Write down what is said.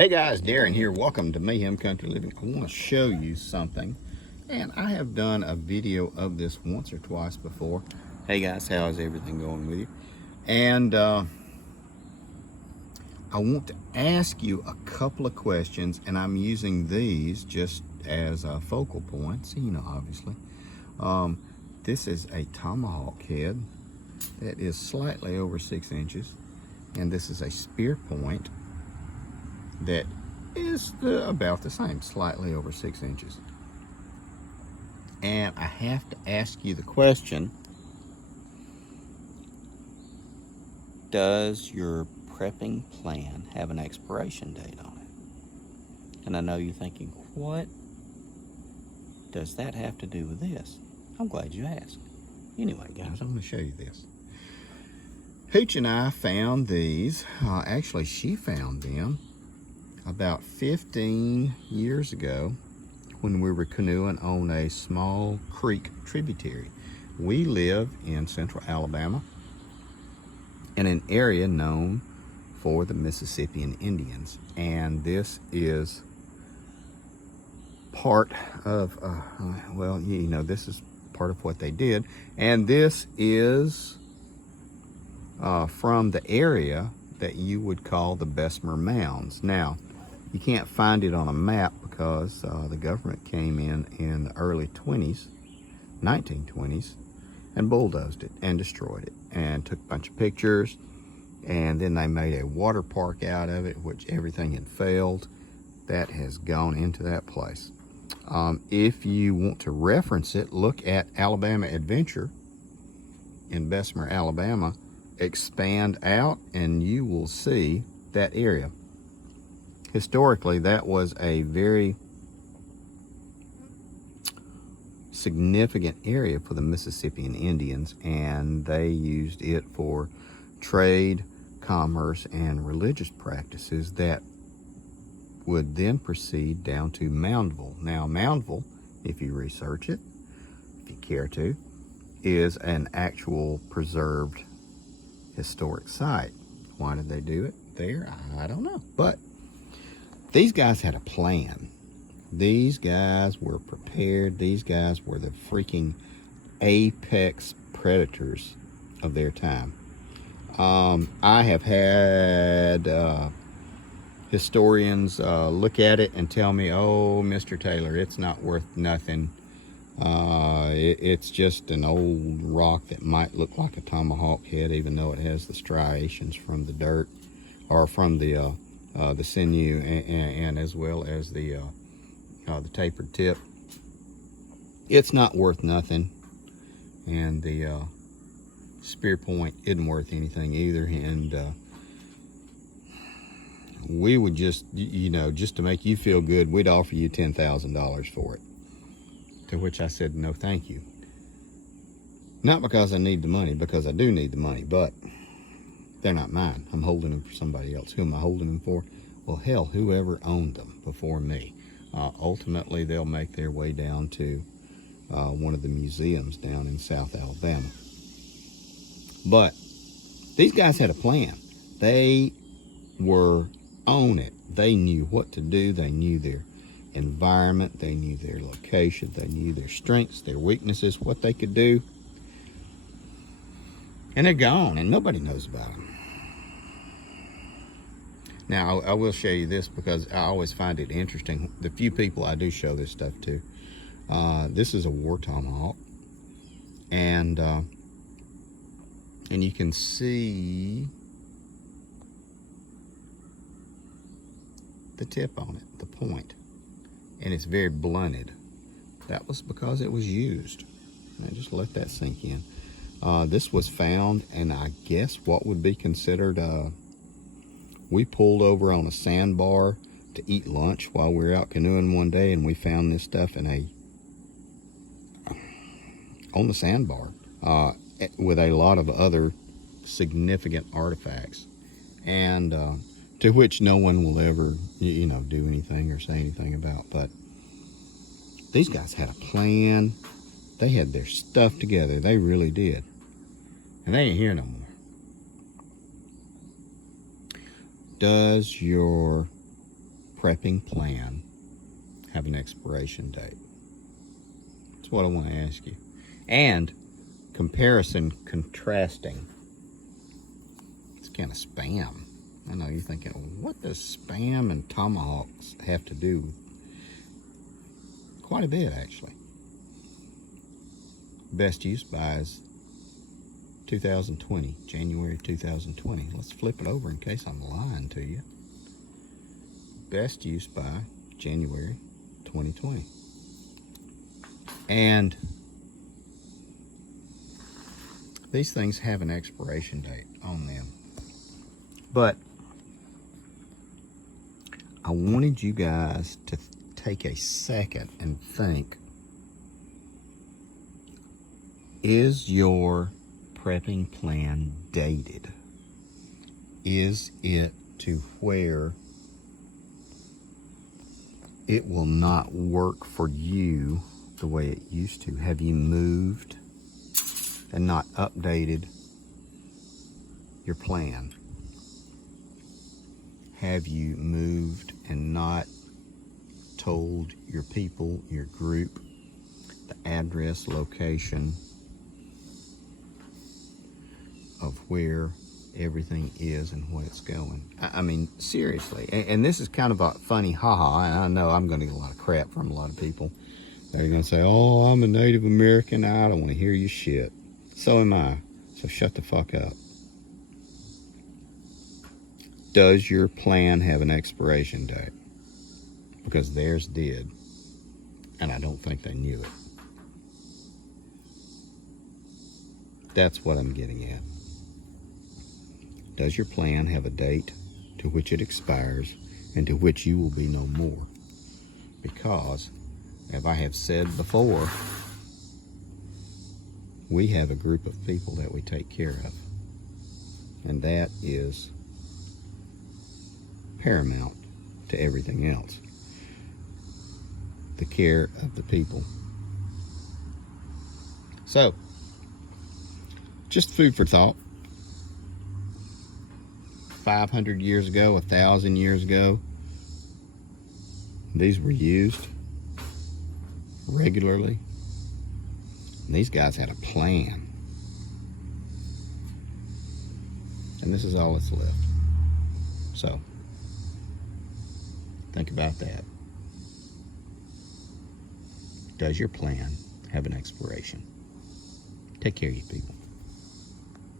Hey guys, Darren here. Welcome to Mayhem Country Living. I want to show you something, and I have done a video of this once or twice before. Hey guys, how is everything going with you? And I want to ask you a couple of questions, and I'm using these just as focal points, obviously. This is a tomahawk head that is slightly over 6 inches, and this is a spear point that is about the same, slightly over 6 inches. And I have to ask you the question, does your prepping plan have an expiration date on it? And I know you're thinking, what does that have to do with this? I'm glad you asked. Anyway, guys, I'm going to show you this. Hooch and I found these. Actually, she found them about 15 years ago when we were canoeing on a small creek tributary. We live in central Alabama in an area known for the Mississippian Indians, and this is part of this is part of what they did, and this is from the area that you would call the Bessemer Mounds. Now, you can't find it on a map because the government came in the early 1920s, and bulldozed it and destroyed it and took a bunch of pictures, and then they made a water park out of it, which everything had failed. That has gone into that place. If you want to reference it, look at Alabama Adventure in Bessemer, Alabama. Expand out and you will see that area. Historically, that was a very significant area for the Mississippian Indians, and they used it for trade, commerce, and religious practices that would then proceed down to Mountful. Now, Mountful, if you research it, if you care to, is an actual preserved historic site. Why did they do it there? I don't know. But these guys had a plan. These guys were prepared. These guys were the freaking apex predators of their time. I have had historians look at it and tell me, oh, Mr. Taylor, it's not worth nothing. It's just an old rock that might look like a tomahawk head, even though it has the striations from the dirt, or from the sinew, and as well as the tapered tip. It's not worth nothing, and the spear point isn't worth anything either. And we would just, just to make you feel good, we'd offer you $10,000 for it. To which I said, no, thank you. Not because I need the money, because I do need the money, but they're not mine. I'm holding them for somebody else. Who am I holding them for? Well, hell, whoever owned them before me. Ultimately, they'll make their way down to one of the museums down in South Alabama. But these guys had a plan. They were on it. They knew what to do. They knew their environment. They knew their location. They knew their strengths, their weaknesses, what they could do. And they're gone, and nobody knows about them. Now, I will show you this because I always find it interesting. The few people I do show this stuff to. This is a war tomahawk, and you can see the tip on it, the point, and it's very blunted. That was because it was used. Now, just let that sink in. This was found, and I guess what would be considered, we pulled over on a sandbar to eat lunch while we were out canoeing one day, and we found this stuff on the sandbar with a lot of other significant artifacts, and to which no one will ever, do anything or say anything about. But these guys had a plan. They had their stuff together. They really did. And they ain't here no more. Does your prepping plan have an expiration date? That's what I want to ask you. And contrasting. It's kind of spam. I know you're thinking, what does spam and tomahawks have to do? Quite a bit, actually. Best use by is 2020, January 2020. Let's flip it over in case I'm lying to you. Best use by January 2020. And these things have an expiration date on them. But I wanted you guys to take a second and think, is your prepping plan dated? Is it to where it will not work for you the way it used to? Have you moved and not updated your plan? Have you moved and not told your people, your group, the address, location of where everything is and what it's going? I mean, seriously. And this is kind of a funny haha, and I know I'm going to get a lot of crap from a lot of people. They're going to say, oh, I'm a Native American, I don't want to hear your shit. So am I. So shut the fuck up. Does your plan have an expiration date? Because theirs did. And I don't think they knew it. That's what I'm getting at. Does your plan have a date to which it expires and to which you will be no more? Because, as I have said before, we have a group of people that we take care of. And that is paramount to everything else. The care of the people. So, just food for thought. 500 years ago, 1,000 years ago, these were used regularly. And these guys had a plan. And this is all that's left. So, think about that. Does your plan have an expiration? Take care of you people.